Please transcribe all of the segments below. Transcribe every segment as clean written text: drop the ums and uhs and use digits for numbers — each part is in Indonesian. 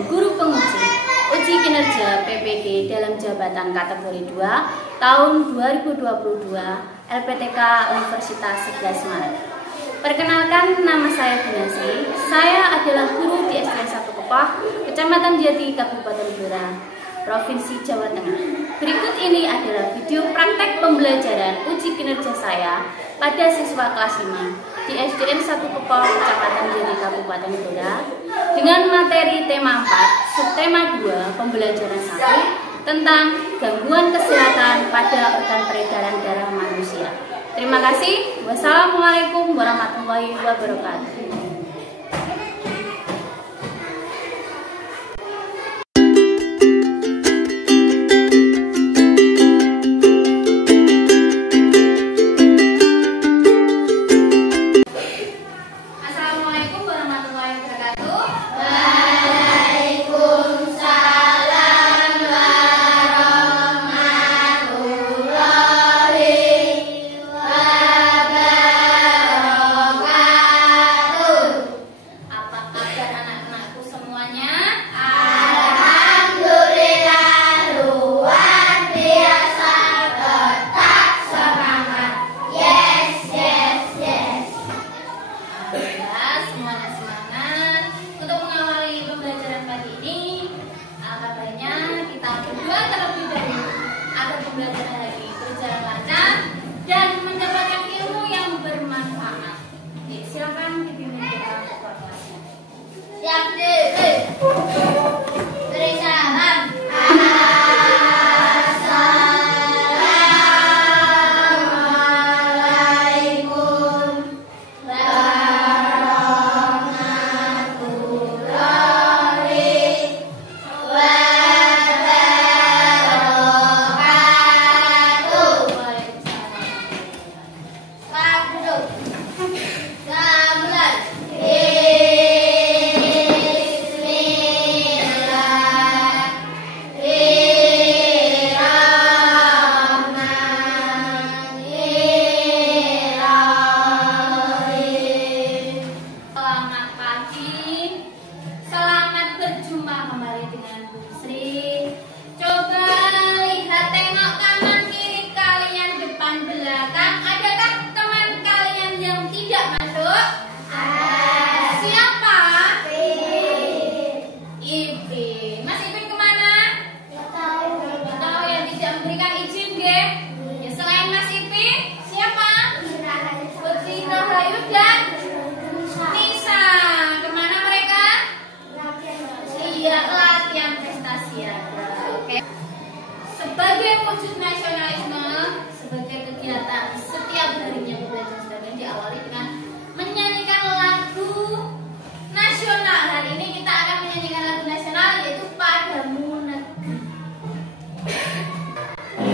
dan guru penguji uji kinerja PPD dalam jabatan kategori 2 tahun 2022 LPTK Universitas 11 Maret. Perkenalkan, nama saya Gunasi. Saya adalah guru di SD 1 Kepah, Kecamatan Jati, Kabupaten Blora, Provinsi Jawa Tengah. Berikut ini adalah video praktek pembelajaran uji kinerja saya pada siswa kelas 5 di SDN 1 Kepah, Kecamatan Jati, Kabupaten Blora, dengan materi tema 4, subtema 2, pembelajaran 1 tentang gangguan kesehatan pada organ peredaran darah manusia. Terima kasih. Wassalamualaikum warahmatullahi wabarakatuh. Sebagai wujud nasionalisme, sebagai kegiatan setiap harinya belajar sedangkan diawali dengan menyanyikan lagu nasional. Hari ini kita akan menyanyikan lagu nasional yaitu Padamu Negeri. Padamu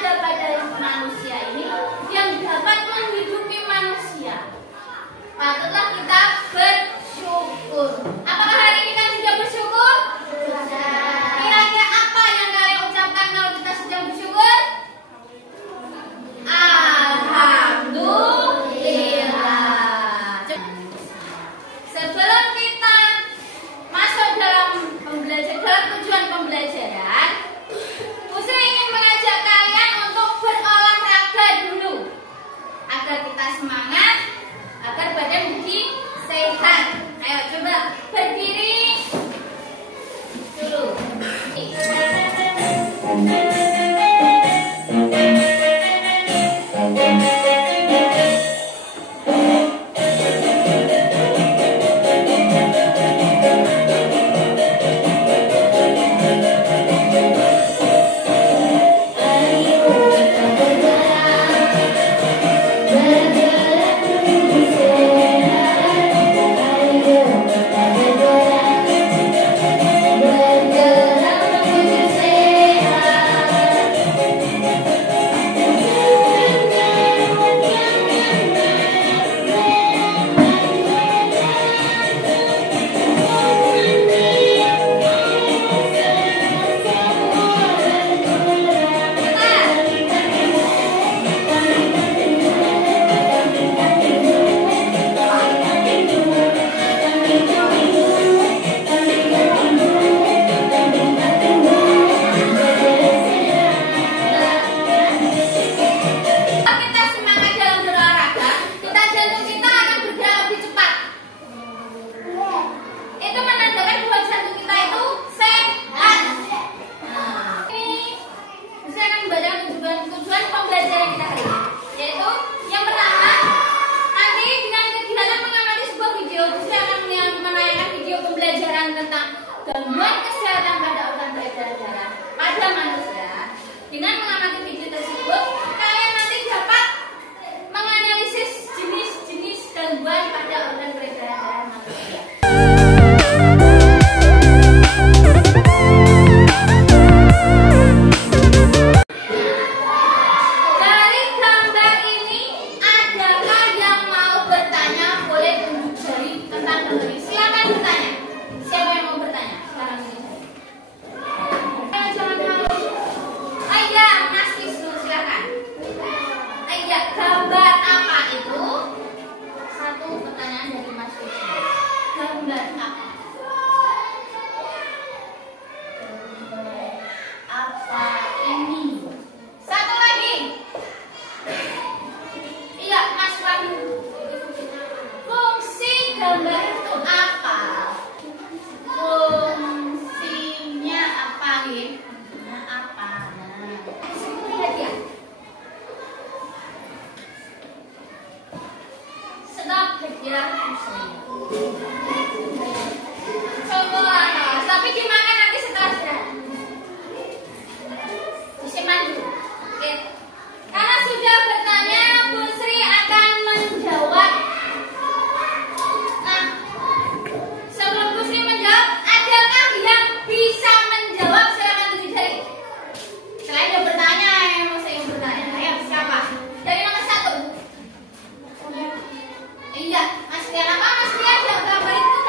ada pada manusia ini yang dapat menghidupi manusia, patutlah kita bersyukur. Apakah hari ini kita sudah bersyukur? Kira-kira apa yang kalian ucapkan kalau kita sedang bersyukur? Alhamdulillah. Sebelum kita masuk dalam tujuan pembelajaran, Pusri ingin mengajak kalian untuk berolahraga dulu agar kita semangat, agar badan menjadi sehat. Ayo coba berdiri dulu. Gangguan kesehatan pada organ peredaran darah pada manusia. Dengan mengamati video tersebut, kalian nanti dapat menganalisis jenis-jenis gangguan pada organ peredaran darah manusia. Dari gambar ini, adakah yang mau bertanya? Boleh tunjuk jari tentang gambar ini. Silakan bertanya. Siapa yang mau bertanya sekarang ini? Jangan malu. Iya, Mas Wisnu, silakan. Iya, gambar apa itu? Satu pertanyaan dari Mas Wisnu. Gambar apa? Apa ini? Satu lagi. Iya, Mas Wahyu. Fungsi gambar itu apa? Fungsinya apa, Lin? Fungsinya apa? Lihat ya. Stop ya. Coba, tapi dimakan nanti setelah istirahat. Disimpan dulu. Oke. Karena sudah bertanya, Bu Sri akan menjawab. Nah, sebelum Bu Sri menjawab, adakah yang bisa menjawab? Silakan tunjuk jari. Selain yang bertanya, yang mau saya bertanya. Ayo, siapa? Dari nomor 1. Iya, Mas Dian. Apa Mas Dian? Gambar itu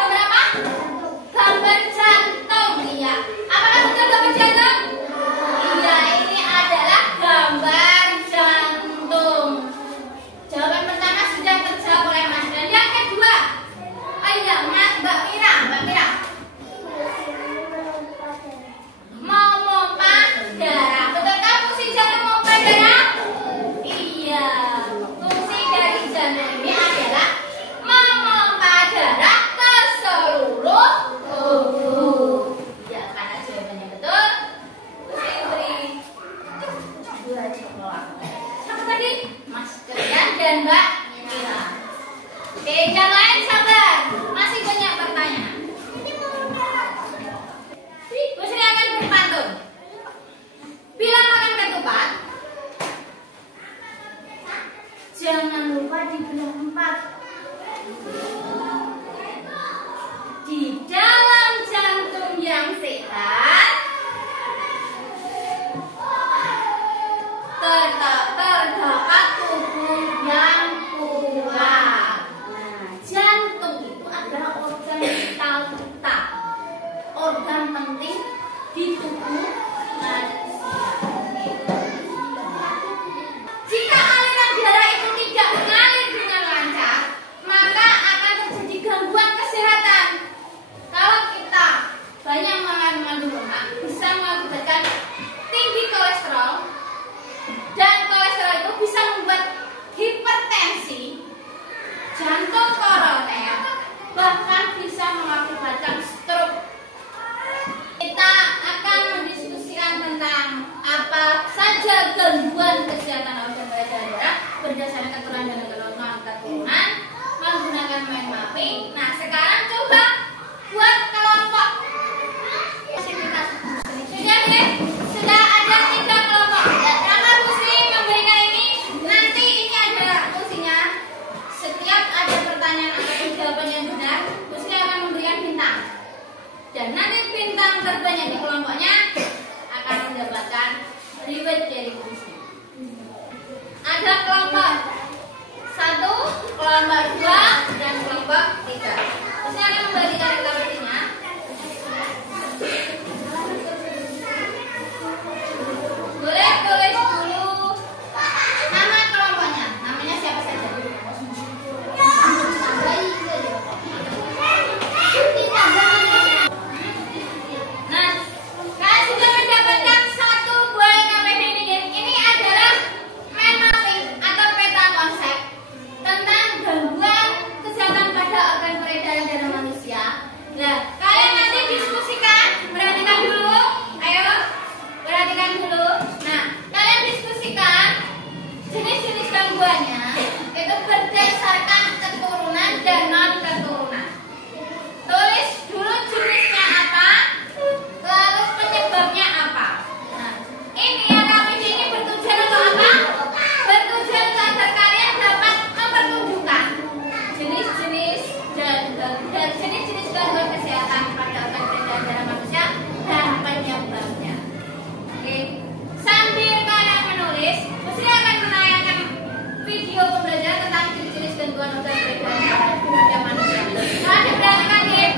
gangguan kesehatan organ peredaran darah berdasarkan keturunan dan non-keturunan menggunakan mind mapping. Nah, sekarang coba buat kelompok. Sudah ada 3 kelompok. Ramar Rusli memberikan ini. Nanti ini ada fungsinya. Setiap ada pertanyaan atau jawaban yang benar, Rusli akan memberikan bintang. Dan nanti bintang terbanyak di kelompoknya akan mendapatkan reward dari Rusli. Ada kelompok 1, kelompok 2, dan kelompok 3. Rusli akan membagikan rekapitulasinya. Boleh tulis dulu nama kelompoknya. Namanya siapa saja? Nah, kalian sudah mendapatkan 1 buah KPD ini. Ini adalah mind mapping atau peta konsep tentang gangguan kesehatan pada organ peredaran darah manusia. Nah, kalian nanti diskusikan. Perhatikan dulu. Ayo, perhatikan dulu. Nah, kalian diskusikan jenis-jenis gangguannya itu berdasarkan keturunan dan non-keturunan. Tulis dulu jenisnya apa, lalu penyebabnya apa. Nah, ini RKPD ini bertujuan untuk apa? Bertujuan untuk agar kalian dapat mempertunjukkan jenis-jenis dan jenis-jenis gangguan kesehatan pada organ peredaran darah manusia dan penyebabnya. Oke, sambil kalian menulis, Rusli akan menayangkan video pembelajaran tentang jenis-jenis gangguan organ peredaran darah pada manusia. Kalian diperhatikan ya.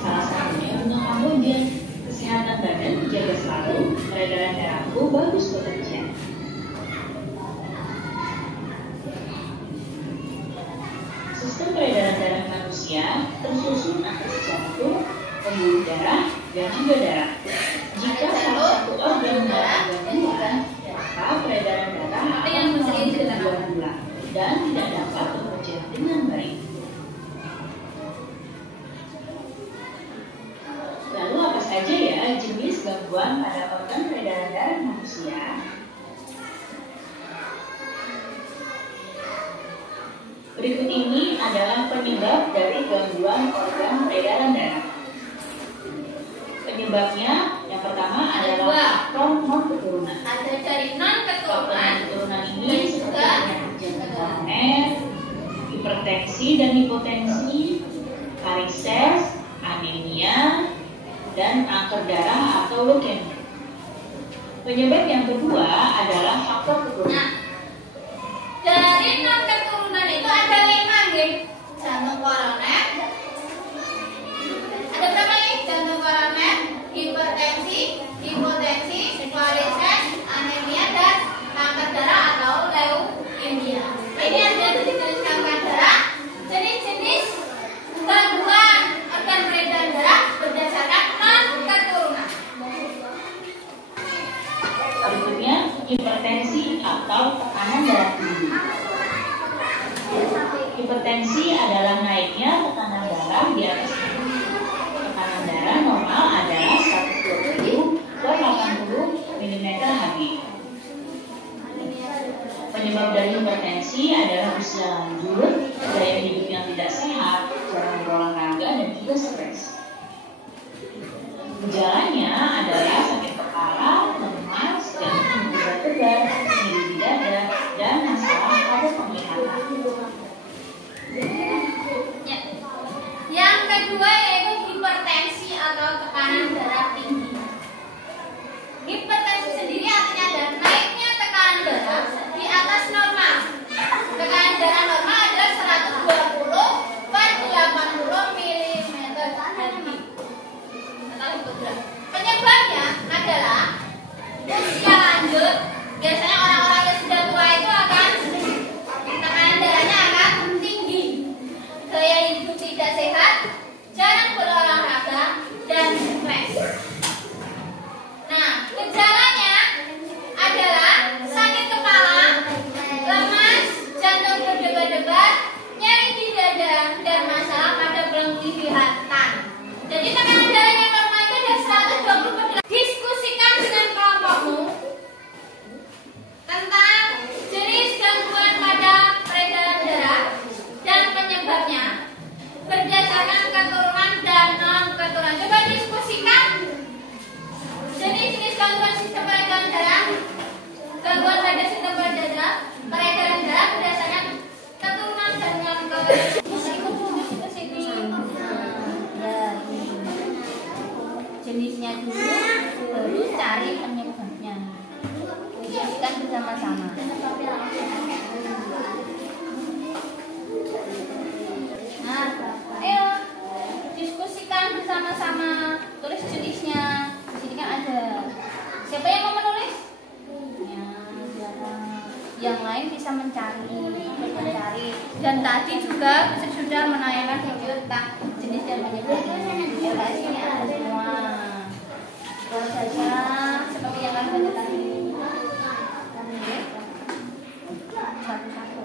Salah satunya untuk kemudian kesehatan badan dijaga selalu, peredaran darahku bagus bekerja. Sistem peredaran darah manusia tersusun atas jantung, pembuluh darah, dan juga darah. Jika salah satu organ darah gangguan, maka peredaran darah akan mengalami gangguan dan tidak dapat bekerja dengan baik. Lalu apa saja ya jenis gangguan pada organ peredaran darah manusia? Berikut ini adalah penyebab dari gangguan organ peredaran darah. Penyebabnya yang pertama adalah faktor non-keturunan. Ada dari non-keturunan. Keturunan ini seperti jantung koroner, hipertensi dan hipotensi, varises, anemia, dan kanker darah atau leukemia. Penyebab yang kedua adalah faktor keturunan. Nah, dari non-keturunan itu ada 5 nggih. Jantung koroner. Ada berapa nih? Jantung koroner, hipertensi, hipotensi, varises, anemia, dan kanker darah atau leukemia. Ini ada jenis-jenis kanker darah, jenis-jenis gangguan organ peredaran darah berdasarkan non-keturunan. Berikutnya hipertensi atau tekanan darah tinggi. Hipertensi adalah naiknya tekanan darah di atas tekanan darah normal adalah 120 per 80 mm/Hg. Penyebab dari hipertensi adalah usia lanjut, gaya hidup yang tidak sehat, jarang berolahraga, dan juga stres. Gejalanya adalah sakit kepala, lemas, jantung berdebar, nyeri di dada, dan masalah pada penglihatan. Ya. Yang kedua yaitu hipertensi atau tekanan darah tinggi. Hipertensi sendiri artinya adalah naiknya tekanan darah di atas normal. Tekanan darah normal adalah 120 per 80 mm Hg. Atau hipotensi. Jenisnya dulu, baru cari penyebabnya. Diskusikan bersama-sama. Nah, ayo diskusikan bersama-sama. Tulis jenisnya. Di sini kan ada. Siapa yang mau menulis? Ya, yang lain bisa mencari. Dan tadi juga sudah menayangkan video tentang jenis dan penyebabnya. Ya, sini ada semua. Kalau saja seperti yang kalian baca tadi. Satu-satu.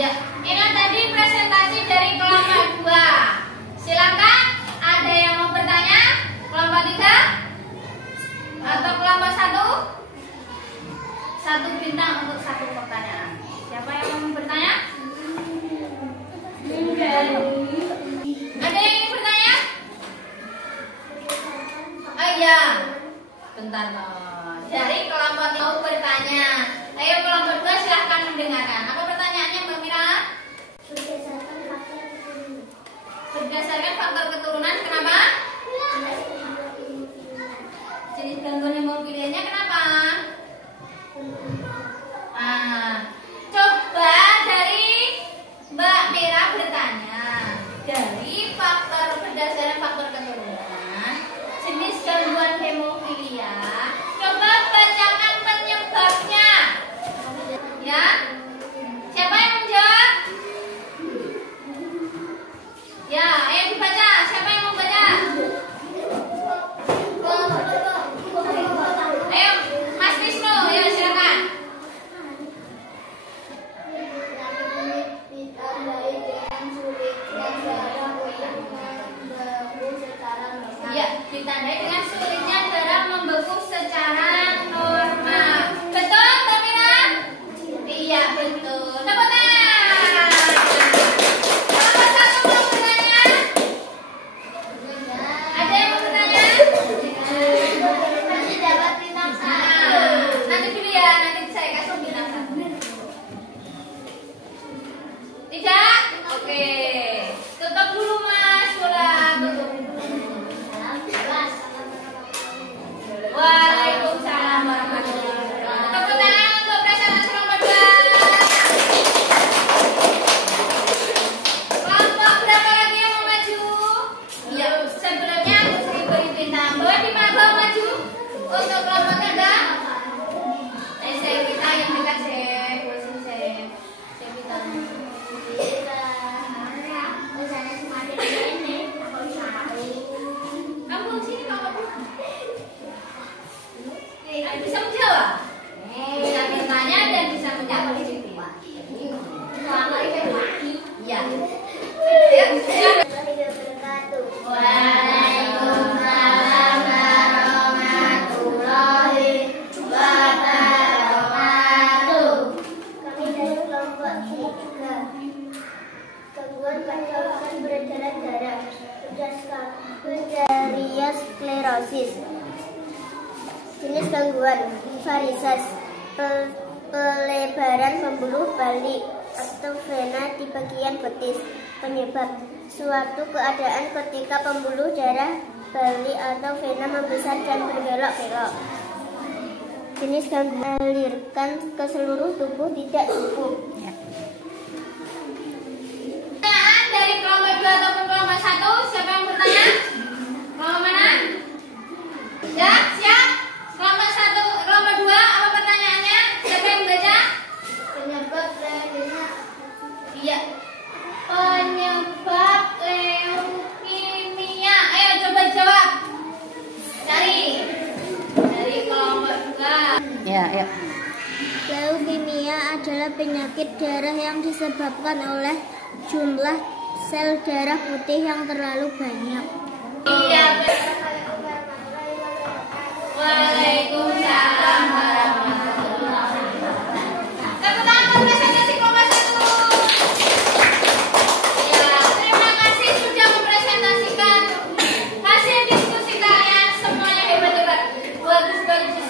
Ya, ini tadi presentasi dari kelompok 2. Silakan, ada yang mau bertanya? Kelompok 3 atau kelompok 1? 1 bintang untuk 1 pertanyaan. Siapa yang mau bertanya? Ada yang ingin bertanya? Oh iya, bentar loh. Dari kelompok yang mau bertanya. Ayo kelompok 2 silahkan mendengarkan. Apa pertanyaannya Mbak Mira? Berdasarkan faktor keturunan, kenapa? Jenis gangguan hemofilianya kenapa? Coba dari Mbak Mira bertanya. Dari faktor berdasarkan faktor keturunan, jenis gangguan hemofilia, coba bacakan penyebabnya. Ya, siapa yang menjawab? menyebabkan peredaran darah. Sklerosis. Jenis gangguan varises, pelebaran pembuluh balik atau vena di bagian betis. Penyebab suatu keadaan ketika pembuluh darah balik atau vena membesar dan berbelok-belok. Jenis gangguan alirkan ke seluruh tubuh tidak cukup. Pertanyaan dari kelompok 2 ataupun kelompok 1, siapa yang bertanya? Kelompok mana? Ya, siap. Kelompok 1, kelompok 2, apa pertanyaannya? Siapa yang baca? Penyebab leukemia. Iya. Penyebab leukemia. Ayo coba jawab. Dari kelompok 2. Ya, ayo. Leukemia adalah penyakit darah yang disebabkan oleh jumlah sel darah putih yang terlalu banyak. Iya. Waalaikumsalam warahmatullahi wabarakatuh. Tepuk tangan presentasi kelompok 1. Ya, terima kasih sudah mempresentasikan hasil diskusi kalian. Semuanya hebat-hebat. Bagus-bagus.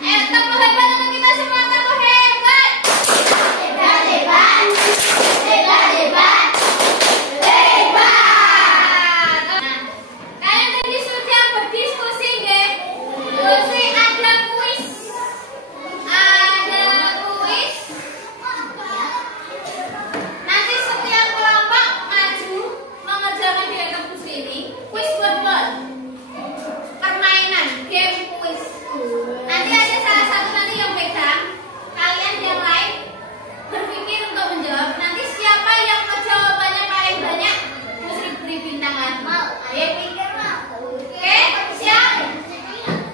Tepuk hebat untuk kita semua. Tepuk hebat. Hebat-hebat. Hebat-hebat. Hebat. Nah, kalian tadi sudah berdiskusi, nggih? Diskusi ada kuis. Ada kuis. Nanti setiap kelompok maju mengerjakan di kampus ini. Kuis buat permainan game kuis. Nanti ada salah satu nanti yang pegang, kalian yang lain berpikir untuk menjawab. Nanti siapa yang jawabannya paling banyak mesti beri bintangan. Mau? Ayo pikir mau. Oke, siap.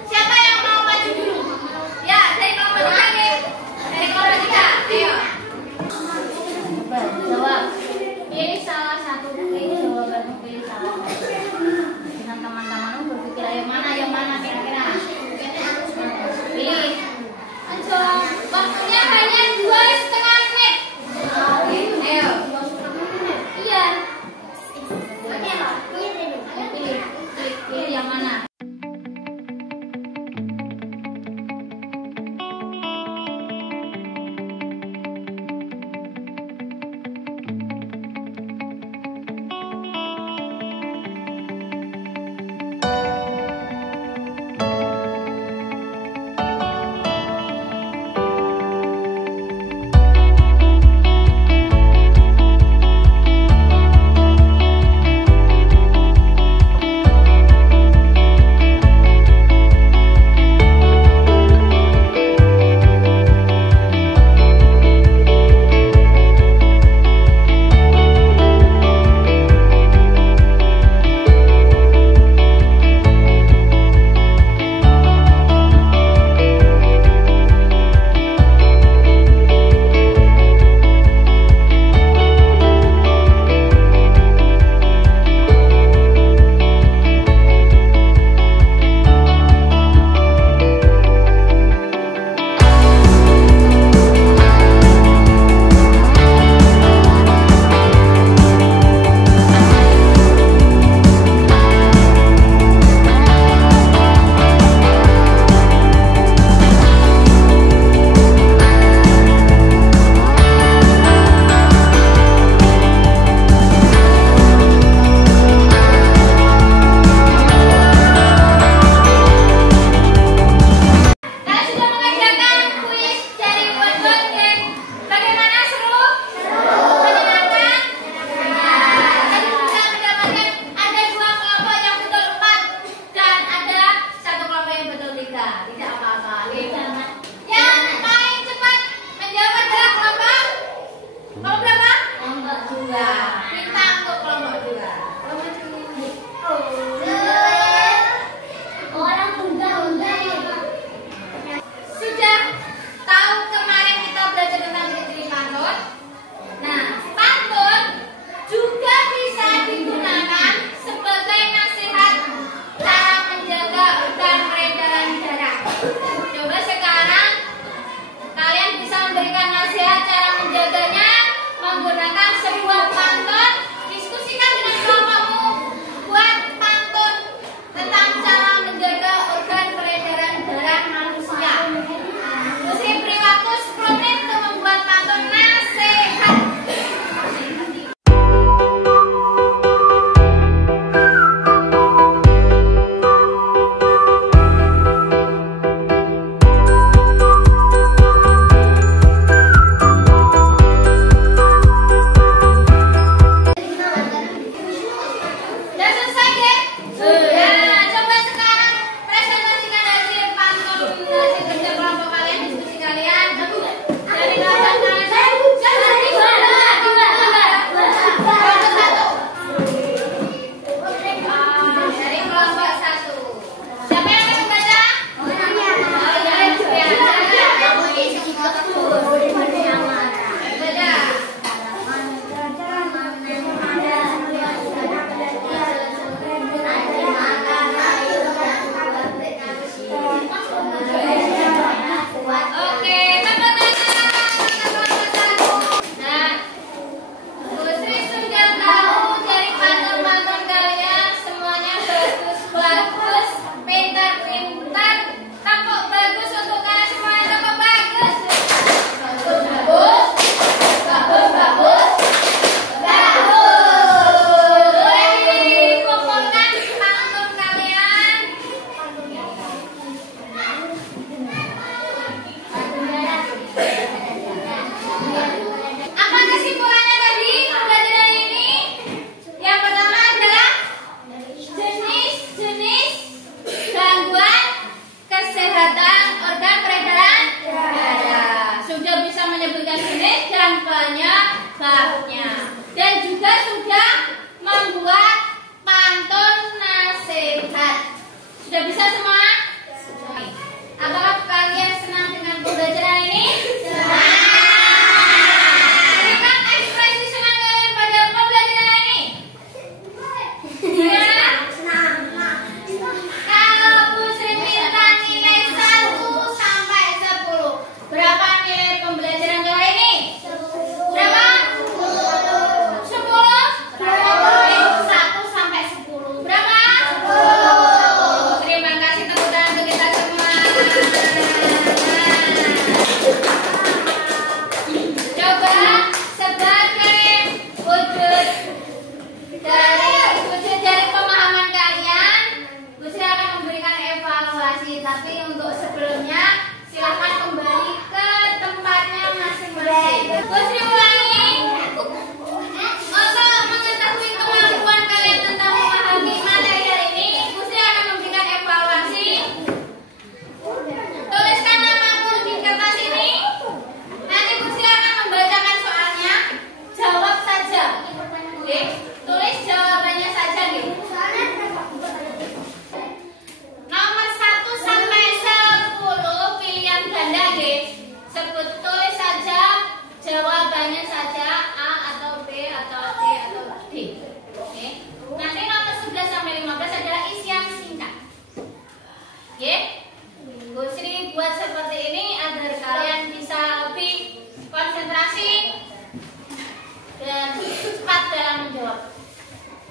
Siapa yang mau maju dulu? Ya, dari kelompok 3 nih. Dari kelompok 3. Ayo. Coba jawab. Pilih salah satu. Pilih jawabanmu. Pilih salah satu. Dengan teman-temanmu berpikir yang mana kira-kira. Pilih. Ayo. Waktunya hanya 2,5 menit. Ayo. Iya. Oke, Pak. Pilih yang mana?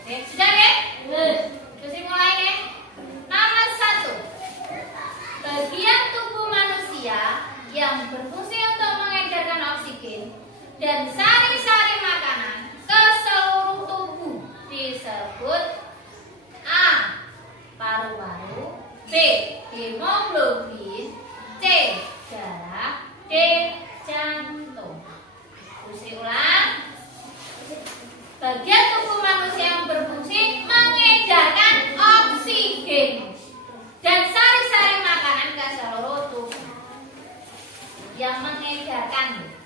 Oke, sudah ya? Terus mulai ya. Nomor 1. Bagian tubuh manusia yang berfungsi untuk mengedarkan oksigen dan sari-sari makanan ke seluruh tubuh disebut A. Paru-paru, B. Hemoglobin, C. Darah, D. Jantung. Usi ulang. Bagian tubuh manusia yang berfungsi mengedarkan oksigen dan sari-sari makanan ke seluruh tubuh. Yang mengedarkan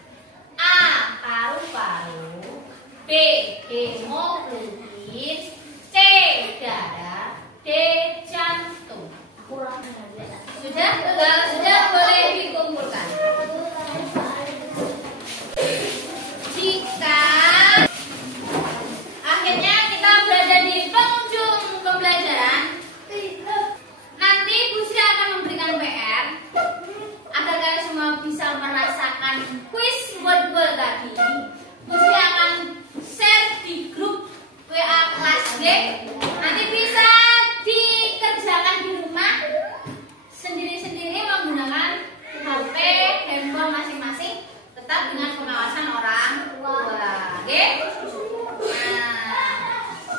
A. Paru-paru, B. Hemoglobin, C. Darah, D. Jantung. Sudah? Kalau sudah boleh dikumpulkan. Jika akhirnya kita berada di penghujung pembelajaran, nanti Bu Sri akan memberikan PR agar kalian semua bisa merasakan kuis word-word tadi. Bu Sri akan share di grup WA kelas D. Nanti bisa dikerjakan di rumah sendiri-sendiri menggunakan HP, handphone masing-masing, tetap dengan pengawasan orang tua. Oke?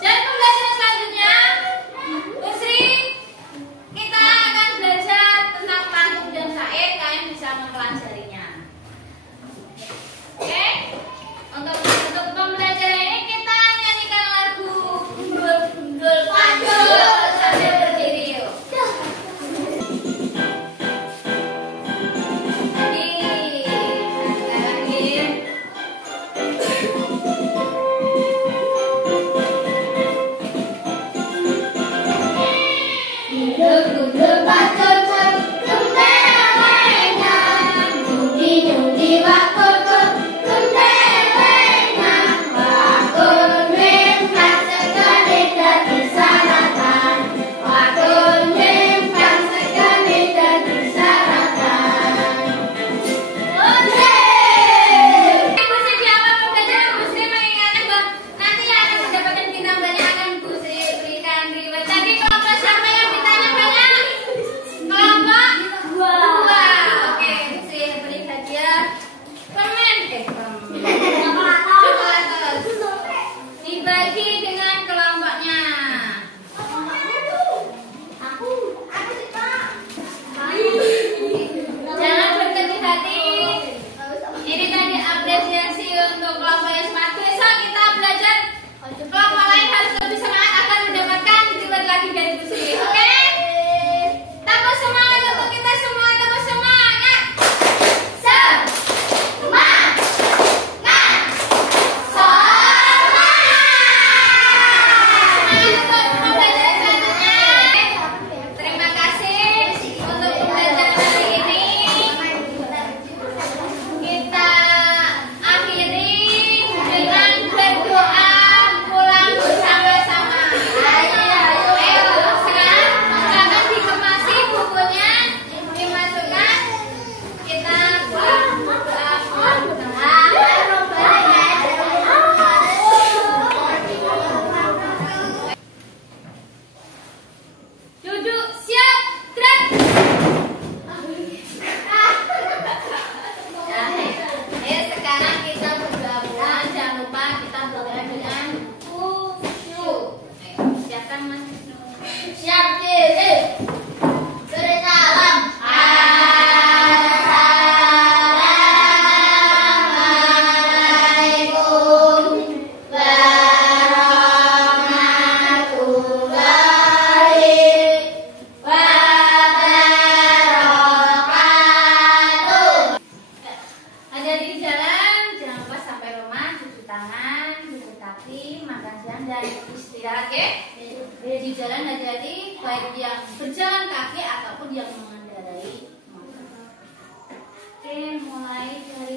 Dan pembelajaran selanjutnya, Bu Sri, kita akan belajar tentang pantun dan syair. Kalian bisa mempelajarinya. Oke? Untuk pembelajaran ini kita nyanyikan lagu Gundul-Gundul Pantun sambil berdiri yuk. Gundul-gundul pantun gembelengan, nyundi-nyundi wakul-kul gembelengan, wakul-wim kan sekali dadi saratan, wakul-wim kan sekali dadi saratan. Oke. Bu Sri di awal pembelajaran Bu Sri mengingatkan bahwa nanti yang akan mendapatkan bintang banyak akan Bu Sri berikan reward. Tadi kelompok siapa yang bintangnya banyak? Kelompok 2. Oke, Bu Sri beri hadiah permen. Coklat. Dibagi dengan kelompoknya. Jangan berkecil hati. Ini tadi apresiasi untuk kelompok yang semangat. Besok kita belajar kelompok lain harus lebih semangat agar mendapatkan reward lagi dari Bu Sri. Oke? Tambah semangat untuk kita semua. Tambah semangat. Semangat. Semangat untuk pembelajaran selanjutnya. Terima kasih untuk pembelajaran hari ini. Kita akhiri dengan berdoa pulang bersama-sama. Ayo, sekarang silakan dikemasi bukunya, dimasukkan. Kita pulang berdoa pulang bersama. Duduk siap, gerak. Ayo sekarang kita berdoa pulang. Jangan lupa kita berdoa dengan khusyuk. Ayo, siapkan Mas Wisnu. Siap diri. Beri salam. Assalamualaikum warahmatullahi wabarakatuh. Hati-hati di jalan, jangan lupa sampai rumah cuci tangan, cuci kaki, makan siang dan istirahat ya. Di jalan hati-hati, baik yang berjalan kaki ataupun yang mengendarai motor. Oke, mulai dari